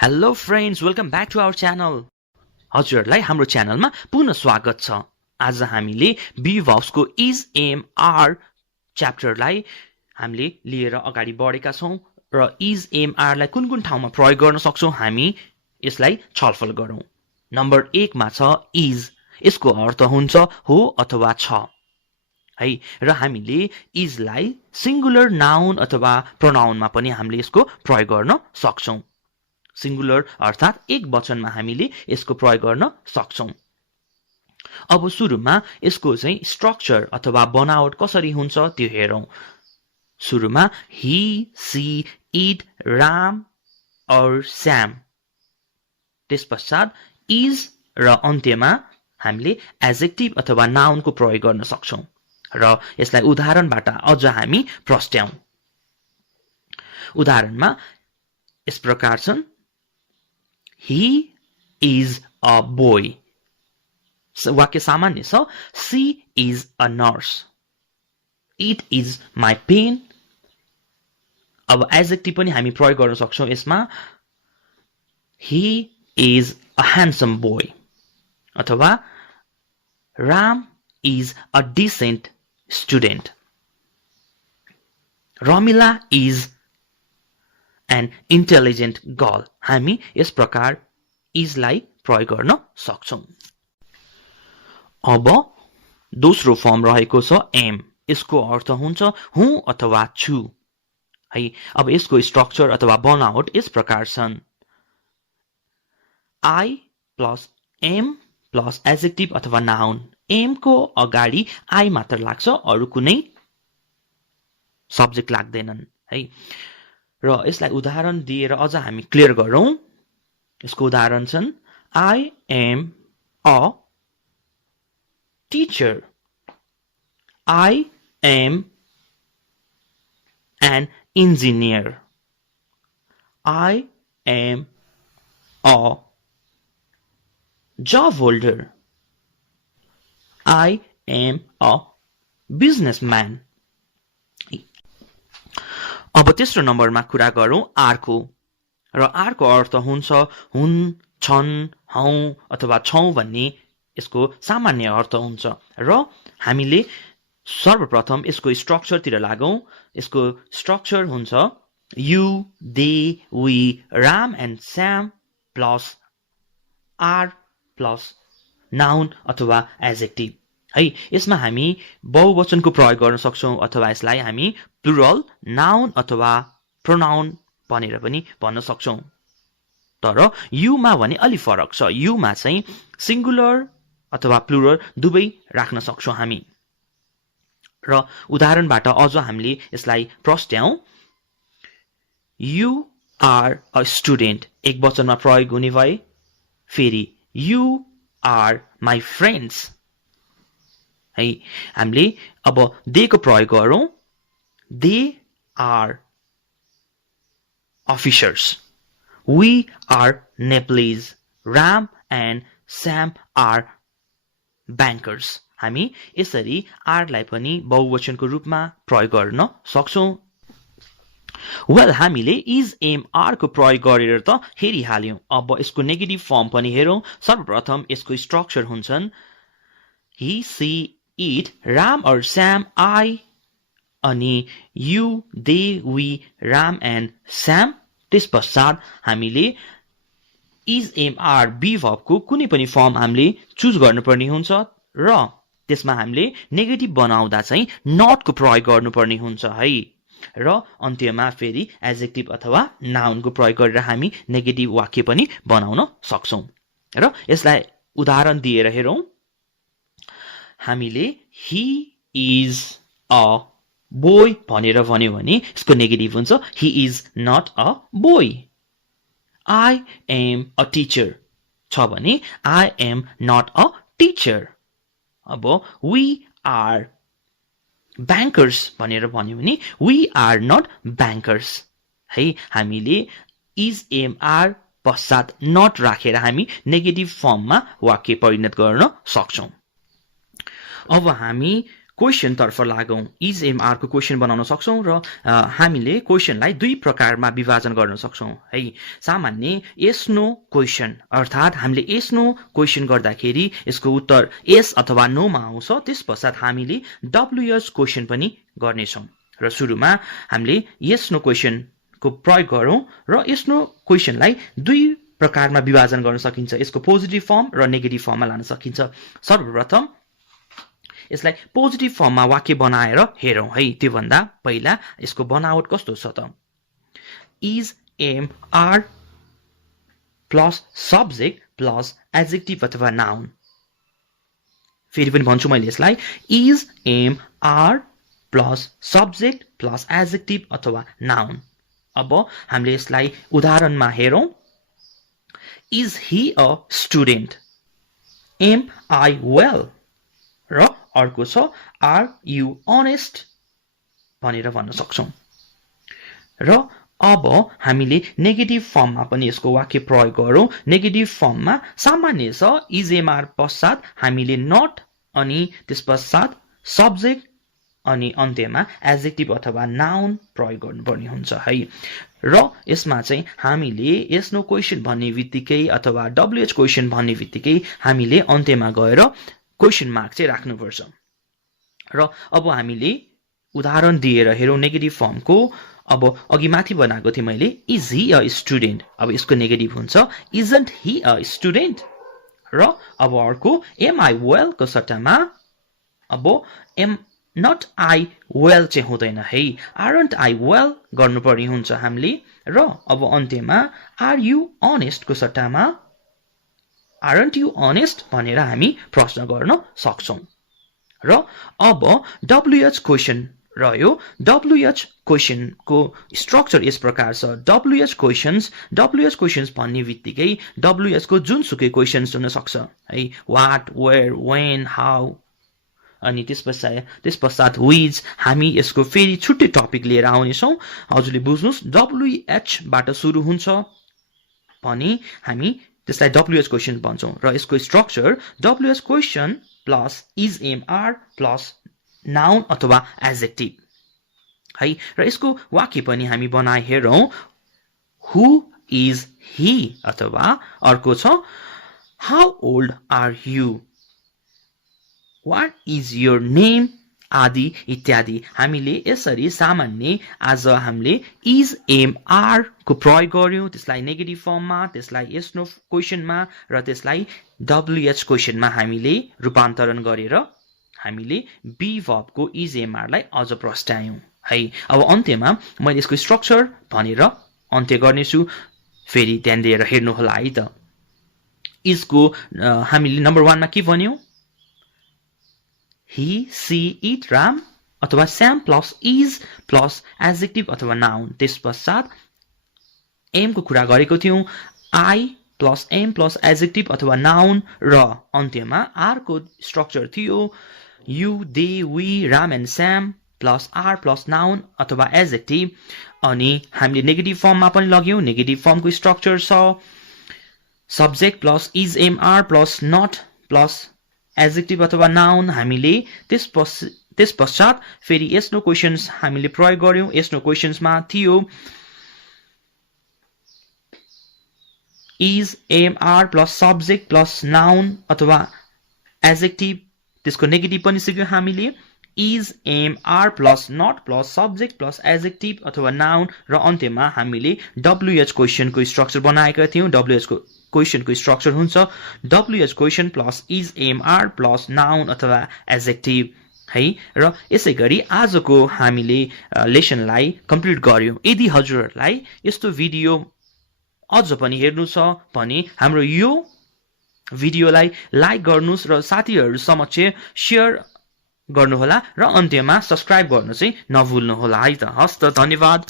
Hello friends, welcome back to our channel. हजुरहरुलाई हाम्रो च्यानलमा पुनः स्वागत छ। आज हामीले बी verbs को is, am, are च्याप्टरलाई हामीले लिएर अगाडि बढेका छौं र is, am, are लाई कुन कुन ठाउँमा प्रयोग गर्न सक्छौं हामी यसलाई छलफल गरौं। नम्बर 1 मा छ is। यसको अर्थ हुन्छ हो अथवा छ है र हामीले is लाई सिंगुलर नाउन अथवा प्रोनाउनमा पनि हामीले यसको प्रयोग गर्न सक्छौं। सिंगुलर अर्थात एक वचनमा हामीले यसको प्रयोग गर्न सक्छौं। अब सुरुमा यसको चाहिँ स्ट्रक्चर अथवा बनावट कसरी हुन्छ त्यो हेरौं। सुरुमा he, she, it, Ram और Sam। त्यसपश्चात is र अन्त्यमा हामीले एडजेक्टिभ अथवा नाउनको प्रयोग गर्न सक्छौं र यसलाई उदाहरणबाट अझ हामी प्रस्ट्याउँ। उदाहरणमा यस प्रकार छन्। He is a boy। वाक्य सामान्य छ। She is a nurse। It is my pen। अब एडजेक्टिभ पनि हामी प्रयोग गर्न सक्छौं यसमा। He is a handsome boy अथवा Ram is a decent student। Ramila is an intelligent girl। हामी यस प्रकार is लाई प्रयोग गर्न सक्छौं। अब दोस्रो फर्म रहेको छ am। यसको अर्थ हुन्छ हुँ अथवा छु है। अब यसको स्ट्रक्चर अथवा बनावट यस प्रकार छन्। I plus am plus adjective अथवा नाउन। am को अगाडि I मात्र लाग्छ, अरु कुनै सब्जेक्ट लाग्दैनन् है। र यसलाई उदाहरण दिएर अझ हामी क्लियर गरौं। यसको उदाहरण छन् I am a teacher। I am an engineer। I am a job holder। I am a businessman। अब तेस्रो नम्बरमा कुरा गरौं आर को। र आर को अर्थ हुन्छ हुन्, छन्, हौ अथवा छौं भन्ने यसको सामान्य अर्थ हुन्छ। र हामीले सर्वप्रथम यसको स्ट्रक्चरतिर लागौं। यसको स्ट्रक्चर हुन्छ you, they, we, Ram and Sam plus are plus noun अथवा एडजेक्टिभ है। यसमा हामी बहुवचनको प्रयोग गर्न सक्छौं अथवा यसलाई हामी प्लुरल नाउन अथवा प्रोनाउन भनेर पनि भन्न सक्छौं। तर यु मा भने अलि फरक छ। यु मा चाहिँ सिंगुलर अथवा प्लुरल दुवै राख्न सक्छौं हामी। र उदाहरणबाट अझ हामीले यसलाई प्रस्ट्याउँ। यु आर अ स्टुडेन्ट एक वचनमा प्रयोग हुने भए। फेरि यु आर माई फ्रेन्ड्स है। हामीले अब दे को प्रयोग गरौं। They are officers। We are Nepalese। Ram and Sam are bankers। हामी यसरी आर लाई पनि बहुवचनको रूपमा प्रयोग गर्न सक्छौं। वेल हामीले is, am, are को प्रयोग गरेर त हेरिहाल्यौं। अब यसको नेगेटिभ फर्म पनि हेरौं। सर्वप्रथम यसको स्ट्रक्चर हुन्छन् he, she, it, Ram or Sam, I अनि you, they, we, Ram and Sam। त्यसपश्चात हामीले is, am, are, be verb को कुनै पनि फर्म हामीले चुज गर्नुपर्ने हुन्छ र त्यसमा हामीले नेगेटिभ बनाउँदा चाहिँ not को प्रयोग गर्नुपर्ने हुन्छ है। र अन्त्यमा फेरि एडजेक्टिभ अथवा नाउन को प्रयोग गरेर हामी नेगेटिभ वाक्य पनि बनाउन सक्छौं। र यसलाई उदाहरण दिएर हेरौं। हामीले he is a boy भनेर भन्यो भने यसको नेगेटिभ हुन्छ he is not a boy। I am a teacher छ भने I am not a teacher। अब we are bankers भनेर भन्यो भने we are not bankers है। हामीले is, am, are पश्चात not राखेर हामी नेगेटिभ फर्ममा वाक्य परिणत गर्न सक्छौं। अब हामी क्वेशन तर्फ लागौं इज एम आर को क्वेशन बनाउन सक्छौं र हामीले क्वेशनलाई दुई प्रकारमा विभाजन गर्न सक्छौं है सामान्य यस नो क्वेशन अर्थात हामीले यस नो क्वेशन गर्दाखेरि यसको उत्तर यस अथवा नो मा आउँछ त्यसपश्चात हामीले डब्ल्युएच क्वेशन पनि गर्नेछौं र सुरुमा हामीले यस नो क्वेशन को प्रयोग गरौं र यस नो क्वेशनलाई दुई प्रकारमा विभाजन गर्न सकिन्छ यसको पोजिटिभ फर्म र नेगेटिभ फर्ममा लान सकिन्छ सर्वप्रथम यसलाई पोजिटिभ फर्ममा वाक्य बनाएर हेरौं है त्यो भन्दा पहिला यसको बनावट कस्तो छ त is am are plus subject plus adjective अथवा नाउन फेरि पनि भन्छु मैले यसलाई is am are plus subject plus adjective अथवा नाउन अब हामीले यसलाई उदाहरणमा हेरौं is he a student am I well र अर्को छ आर यु अनेस्ट भनेर भन्न सक्छौं र अब हामीले नेगेटिभ फर्ममा पनि यसको वाक्य प्रयोग गरौं नेगेटिभ फर्ममा सामान्य छ इज एम आर पश्चात हामीले नट अनि त्यसपश्चात सब्जेक्ट अनि अन्त्यमा एडजेक्टिभ अथवा नाउन प्रयोग गर्नुपर्ने हुन्छ है र यसमा चाहिँ हामीले यस नो क्वेशन भन्ने बित्तिकै अथवा डब्ल्युएच क्वेशन भन्ने बित्तिकै हामीले अन्त्यमा गएर क्वेशन मार्क चाहिँ राख्नुपर्छ र अब हामीले उदाहरण दिएर हेरौं नेगेटिभ फर्मको अब अघि माथि बनाएको थिएँ मैले इज ही अ स्टुडेन्ट अब यसको नेगेटिभ हुन्छ इजन्ट ही अ स्टुडेन्ट र अब अर्को एम आई वेल को सट्टामा अब एम नट आई वेल चाहिँ हुँदैन है आरन्ट आई वेल गर्नुपर्ने हुन्छ हामीले र अब अन्त्यमा आर यु अनेस्ट को सट्टामा आरन्ट यु अनेस्ट भनेर हामी प्रश्न गर्न सक्छौं र अब डब्ल्युएच क्वेशन रह्यो डब्ल्युएच क्वेशनको स्ट्रक्चर यस प्रकार छ डब्ल्युएच क्वेशन्स भन्ने बित्तिकै डब्ल्युएच को जुनसुकै क्वेशन्स हुन सक्छ है वाट वेयर वेन हाउ अनि त्यसपश्चात विच हामी यसको फेरि छुट्टै टपिक लिएर आउनेछौं हजुरले बुझ्नुस् डब्ल्युएच बाट सुरु हुन्छ भने हामी त्यसलाई डब्ल्युएच क्वेशन भन्छौं र यसको स्ट्रक्चर डब्ल्युएच question plus is am are plus noun अथवा एडजेक्टिभ है र यसको वाक्य पनि हामी बनाए हेरौं हु इज ही अथवा अर्को छ how old are you what is your name आदि इत्यादि हामीले यसरी सामान्य आज हामीले इज एम आर को प्रयोग गर्यौं त्यसलाई नेगेटिभ फर्ममा त्यसलाई यस नो क्वेशनमा र त्यसलाई डब्ल्युएच क्वेशनमा हामीले रूपान्तरण गरेर हामीले बी वर्ब को इज एम आर लाई अझ प्रस्ट्यायौं है अब अन्त्यमा मैले यसको स्ट्रक्चर भनेर अन्त्य गर्नेछु फेरि ध्यान दिएर हेर्नु होला है त इजको हामीले नम्बर 1 मा के भन्यौं he, she, it, Ram अथवा Sam plus is plus adjective अथवा नाउन त्यसपश्चात एम को कुरा गरेको थियौं I plus am plus adjective अथवा नाउन र अन्त्यमा आर को स्ट्रक्चर थियो you, they, we, Ram and Sam plus are plus noun अथवा एडजेक्टिभ अनि हामीले नेगेटिभ फर्ममा पनि लग्यौं नेगेटिभ फर्मको स्ट्रक्चर छ subject plus is am are plus not plus adjective अथवा नाउन हामीले त्यसपश्चात फेरि यस नो क्वेशन्स हामीले प्रयोग गर्यौं यस नो क्वेशन्समा थियो is am are plus subject plus noun अथवा एडजेक्टिभ त्यसको नेगेटिभ पनि सिक्यौं हामीले is am are plus not plus subject plus adjective अथवा नाउन र अन्त्यमा हामीले डब्ल्युएच क्वेशनको स्ट्रक्चर बनाएका थियौं डब्ल्युएच को क्वेशनको स्ट्रक्चर हुन्छ डब्ल्युएच question plus is am are plus noun अथवा एडजेक्टिभ है र यसै गरी आजको हामीले लेसनलाई कम्प्लिट गर्यौं यदि हजुरहरूलाई यस्तो भिडियो अझ पनि हेर्नु छ भने हाम्रो यो भिडियोलाई लाइक गर्नुस् र साथीहरू समक्ष शेयर गर्नुहोला र अन्त्यमा सब्स्क्राइब गर्न चाहिँ नभुल्नुहोला है त हस्त धन्यवाद